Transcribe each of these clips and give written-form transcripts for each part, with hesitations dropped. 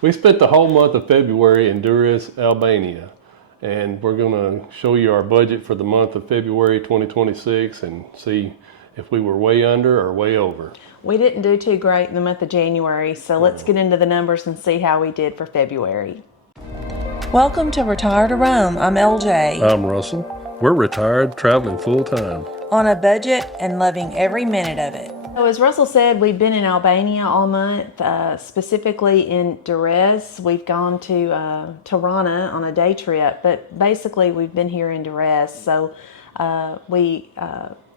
We spent the whole month of February in Durrës, Albania, and we're going to show you our budget for the month of February 2026 and see if we were way under or way over. We didn't do too great in the month of January, so let's get into the numbers and see how we did for February. Welcome to Retire to Roam. I'm LJ. I'm Russell. We're retired, traveling full time. On a budget and loving every minute of it. So as Russell said, we've been in Albania all month, specifically in Durrës. We've gone to Tirana on a day trip, but basically we've been here in Durrës. So we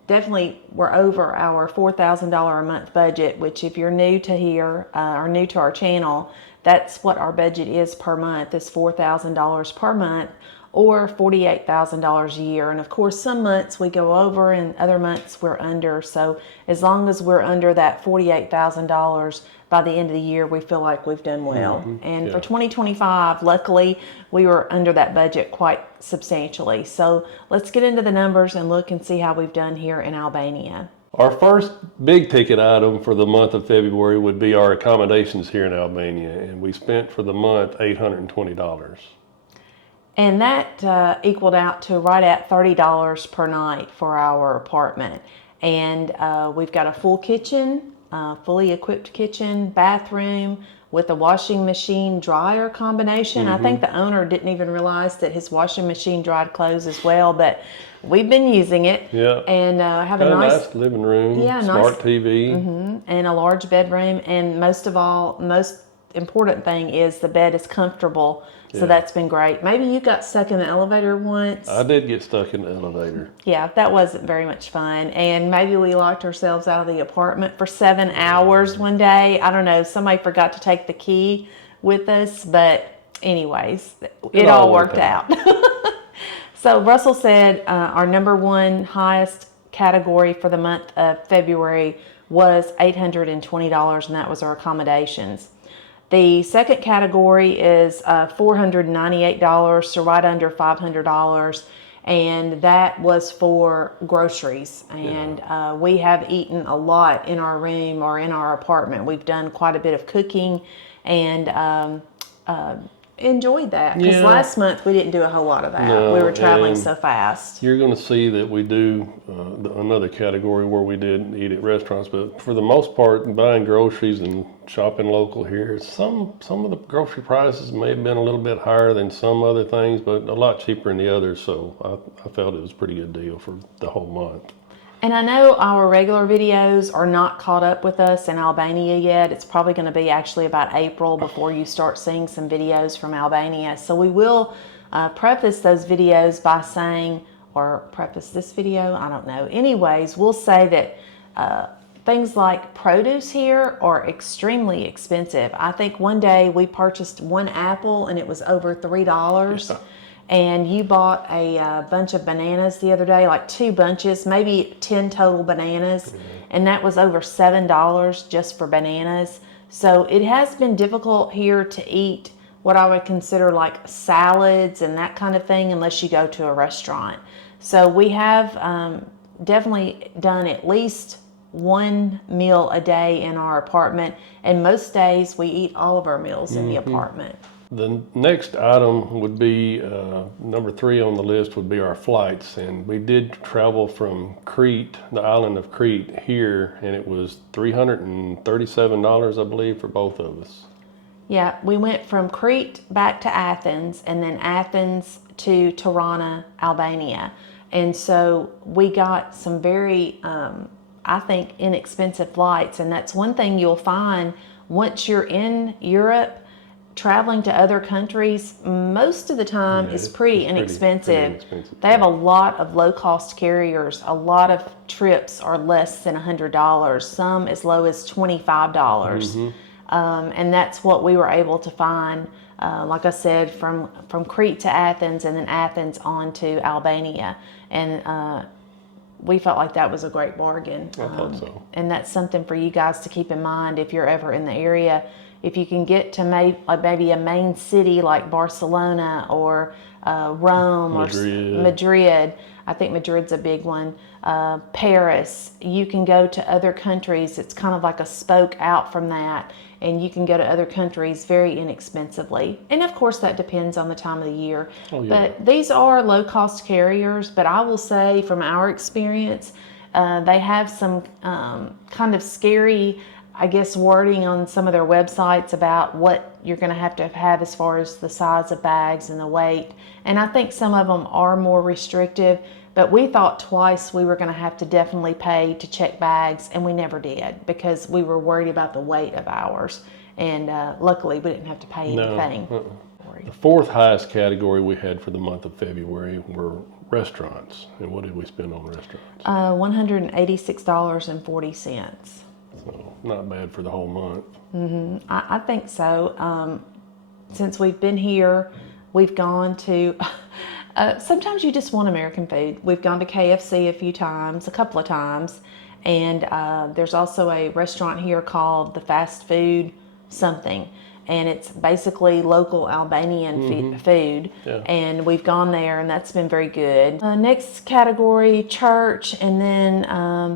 definitely were over our $4,000 a month budget, which if you're new to here or new to our channel, that's what our budget is per month, is $4,000 per month or $48,000 a year. And of course, some months we go over and other months we're under. So as long as we're under that $48,000 by the end of the year, we feel like we've done well. And for 2025, luckily, we were under that budget quite substantially. So let's get into the numbers and look and see how we've done here in Albania. Our first big ticket item for the month of February would be our accommodations here in Albania, and we spent for the month $820. And that equaled out to right at $30 per night for our apartment. And we've got a full kitchen, fully equipped kitchen, bathroom with a washing machine dryer combination. I think the owner didn't even realize that his washing machine dried clothes as well, but we've been using it. Yeah. And have Got a nice living room, smart nice TV. and a large bedroom. And most of all, most important thing is the bed is comfortable. So that's been great. Maybe you got stuck in the elevator once. I did get stuck in the elevator. Yeah, that wasn't very much fun. And maybe we locked ourselves out of the apartment for 7 hours one day. I don't know, somebody forgot to take the key with us. But anyways, it all worked out. So Russell said our number one highest category for the month of February was $820, and that was our accommodations. The second category is $498, so right under $500, and that was for groceries. And we have eaten a lot in our room or in our apartment. We've done quite a bit of cooking and enjoyed that, because last month we didn't do a whole lot of that. No, we were traveling so fast. You're going to see that we do another category where we did eat at restaurants, but for the most part, buying groceries and shopping local here, some of the grocery prices may have been a little bit higher than some other things, but a lot cheaper than the others, so I felt it was a pretty good deal for the whole month. And I know our regular videos are not caught up with us in Albania yet. It's probably going to be actually about April before you start seeing some videos from Albania. So we will preface those videos by saying, or preface this video, I don't know. Anyways, we'll say that things like produce here are extremely expensive. I think one day we purchased one apple and it was over $3. Yeah. And you bought a bunch of bananas the other day, like 2 bunches, maybe 10 total bananas, and that was over $7 just for bananas. So it has been difficult here to eat what I would consider like salads and that kind of thing unless you go to a restaurant. So we have definitely done at least one meal a day in our apartment, and most days we eat all of our meals in the apartment. The next item would be, number 3 on the list would be our flights. And we did travel from Crete, the island of Crete here, and it was $337, I believe, for both of us. Yeah, we went from Crete back to Athens and then Athens to Tirana, Albania. And so we got some very, I think, inexpensive flights. And that's one thing you'll find once you're in Europe. Traveling to other countries, most of the time is pretty inexpensive. They have a lot of low-cost carriers. A lot of trips are less than $100, some as low as $25. And that's what we were able to find, like I said, from Crete to Athens and then Athens on to Albania. And we felt like that was a great bargain. I thought so. And that's something for you guys to keep in mind if you're ever in the area. if you can get to maybe a main city like Barcelona or Rome Madrid. or Madrid, I think Madrid's a big one, Paris, you can go to other countries. It's kind of like a spoke out from that, and you can go to other countries very inexpensively. And of course, that depends on the time of the year. Oh, yeah. But these are low-cost carriers, but I will say from our experience, they have some kind of scary, I guess, wording on some of their websites about what you're going to have as far as the size of bags and the weight. And I think some of them are more restrictive, but we thought twice we were going to have to definitely pay to check bags, and we never did because we were worried about the weight of ours. And luckily, we didn't have to pay anything. The fourth highest category we had for the month of February were restaurants. And what did we spend on restaurants? $186.40. So not bad for the whole month. I think so. Since we've been here, we've gone to, sometimes you just want American food. We've gone to KFC a couple of times. And there's also a restaurant here called the Fast Food something. And it's basically local Albanian food. Yeah. And we've gone there, and that's been very good. Next category, church, and then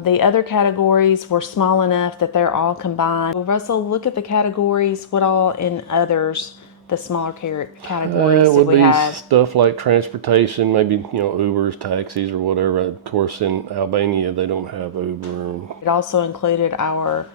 the other categories were small enough that they're all combined. Russell, look at the categories. What all in others, the smaller categories would we be have? stuff like transportation, maybe Ubers, taxis, or whatever. Of course, in Albania they don't have Uber. It also included our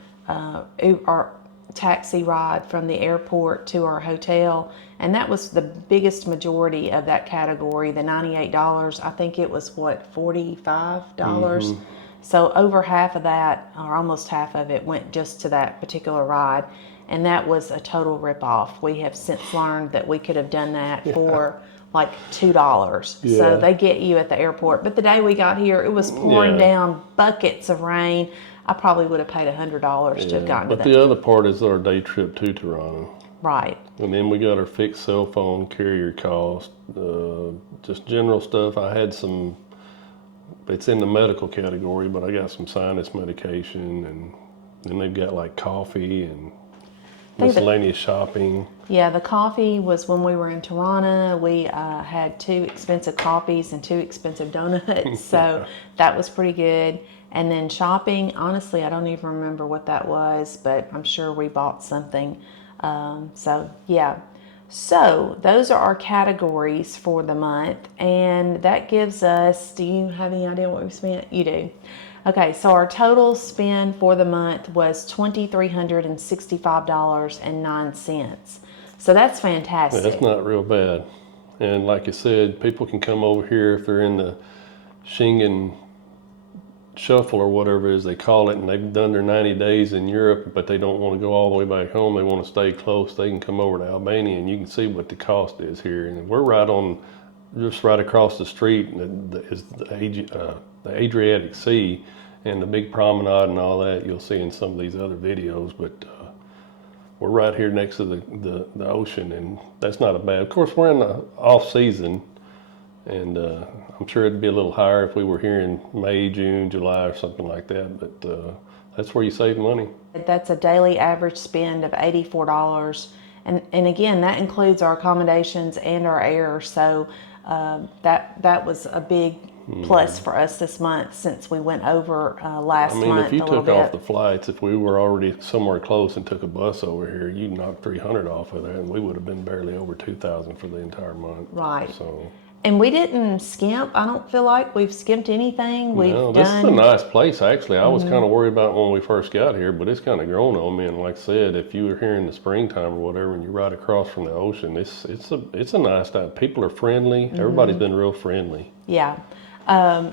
taxi ride from the airport to our hotel, and that was the biggest majority of that category. The $98, I think it was what, $45. So over half of that, or almost half of it, went just to that particular ride, and that was a total ripoff. We have since learned that we could have done that for like $2. Yeah. So they get you at the airport. But the day we got here, it was pouring down buckets of rain. I probably would have paid $100 to have gotten to that. But the other part is our day trip to Toronto. Right. And then we got our fixed cell phone carrier cost, just general stuff. I had some, it's in the medical category, but I got some sinus medication, and then they've got like coffee and miscellaneous shopping. Yeah, the coffee was when we were in Toronto. We had 2 expensive coffees and 2 expensive donuts, so that was pretty good. And then shopping, honestly, I don't even remember what that was, but I'm sure we bought something. So those are our categories for the month, and that gives us, do you have any idea what we spent? You do. Okay, so our total spend for the month was $2,365.09. So that's fantastic. Yeah, that's not real bad. And like I said, people can come over here if they're in the Schengen shuffle or whatever it is they call it, and they've done their 90 days in Europe, but they don't want to go all the way back home. They want to stay close. They can come over to Albania, and you can see what the cost is here. And we're just right across the street is the Adriatic Sea and the big promenade and all that you'll see in some of these other videos. But we're right here next to the ocean, and that's not a bad. Of course, we're in the off season, and I'm sure it'd be a little higher if we were here in May, June, July, or something like that. But that's where you save money. That's a daily average spend of $84, and again, that includes our accommodations and our air. So that was a big plus for us this month, since we went over last month. If you took off the flights, if we were already somewhere close and took a bus over here, you knocked $300 off of that, and we would have been barely over $2,000 for the entire month. Right. So. And we didn't skimp. I don't feel like we've skimped anything. This is a nice place, actually. I was kind of worried about when we first got here, but it's kind of grown on me. And like I said, if you were here in the springtime or whatever, and you're right across from the ocean, it's a nice time. People are friendly. Everybody's been real friendly. Yeah. I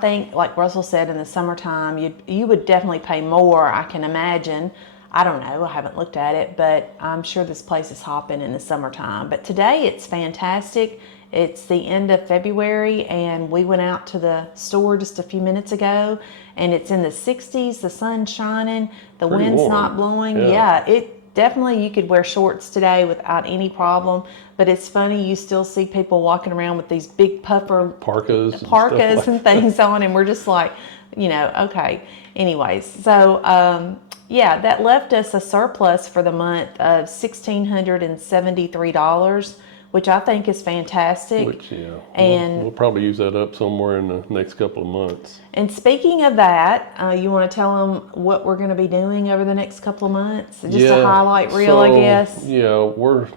think, like Russell said, in the summertime, you would definitely pay more, I can imagine. I don't know, I haven't looked at it, but I'm sure this place is hopping in the summertime. But today it's fantastic. It's the end of February, and we went out to the store just a few minutes ago, and it's in the 60s, the sun's shining, the Pretty wind's warm. not blowing. Yeah, it definitely, you could wear shorts today without any problem, but it's funny, you still see people walking around with these big puffer Parkas and things on, and we're just like, okay. Anyways, so Yeah, that left us a surplus for the month of $1,673, which I think is fantastic. Which, yeah, And we'll probably use that up somewhere in the next couple of months. And speaking of that, you want to tell them what we're going to be doing over the next couple of months? Just a highlight reel, I guess. Yeah, we're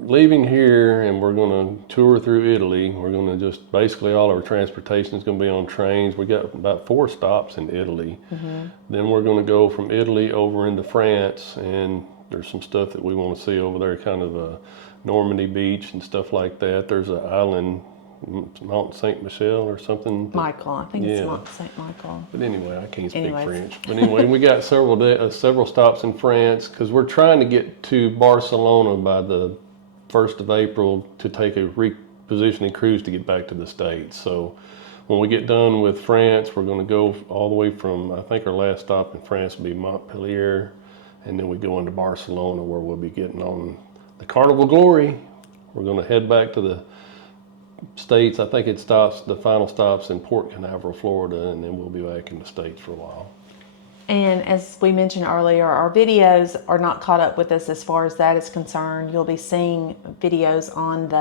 leaving here and we're going to tour through Italy. We're going to just basically all our transportation is going to be on trains. We got about 4 stops in Italy. Then we're going to go from Italy over into France, and there's some stuff that we want to see over there, kind of Normandy Beach and stuff like that. There's an island, Mount Saint Michel or something. Michael, I think it's Mount Saint Michael. But anyway, I can't speak French. But anyway, we got several stops in France because we're trying to get to Barcelona by the 1st of April to take a repositioning cruise to get back to the States. So when we get done with France, we're going to go all the way from, I think our last stop in France will be Montpellier, and then we go into Barcelona where we'll be getting on the Carnival Glory. We're going to head back to the States. I think the final stops in Port Canaveral, Florida, and then we'll be back in the States for a while. And as we mentioned earlier, our videos are not caught up with us as far as that is concerned. You'll be seeing videos on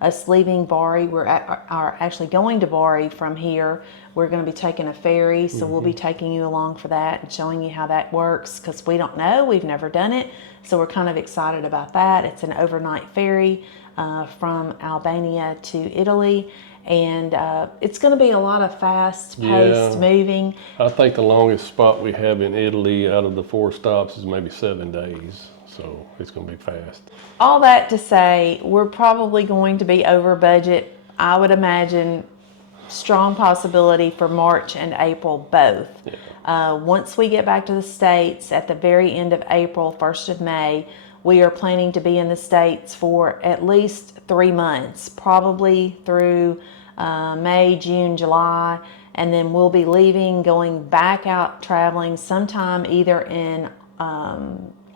us leaving Bari. We're actually going to Bari from here. We're going to be taking a ferry, so we'll be taking you along for that and showing you how that works, because we don't know, we've never done it, so we're kind of excited about that. It's an overnight ferry from Albania to Italy, and it's going to be a lot of fast-paced moving. I think the longest spot we have in Italy out of the 4 stops is maybe 7 days, so it's going to be fast. All that to say, we're probably going to be over budget. I would imagine strong possibility for March and April both. Once we get back to the States at the very end of April, 1st of May, we are planning to be in the States for at least 3 months, probably through May, June, July, and then we'll be leaving, going back out traveling sometime either in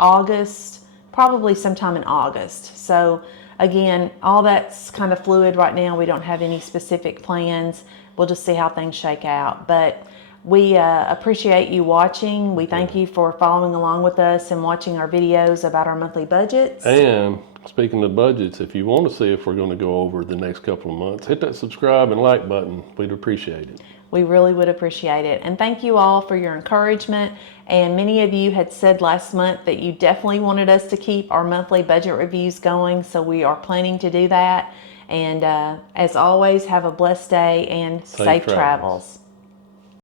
August, probably sometime in August. So again, all that's kind of fluid right now. We don't have any specific plans. We'll just see how things shake out. But we appreciate you watching. We thank you for following along with us and watching our videos about our monthly budgets. And speaking of budgets, if you want to see if we're going to go over the next couple of months, hit that subscribe and like button. We'd appreciate it. We really would appreciate it. And thank you all for your encouragement. And many of you had said last month that you definitely wanted us to keep our monthly budget reviews going. So we are planning to do that. And as always, have a blessed day and safe travels.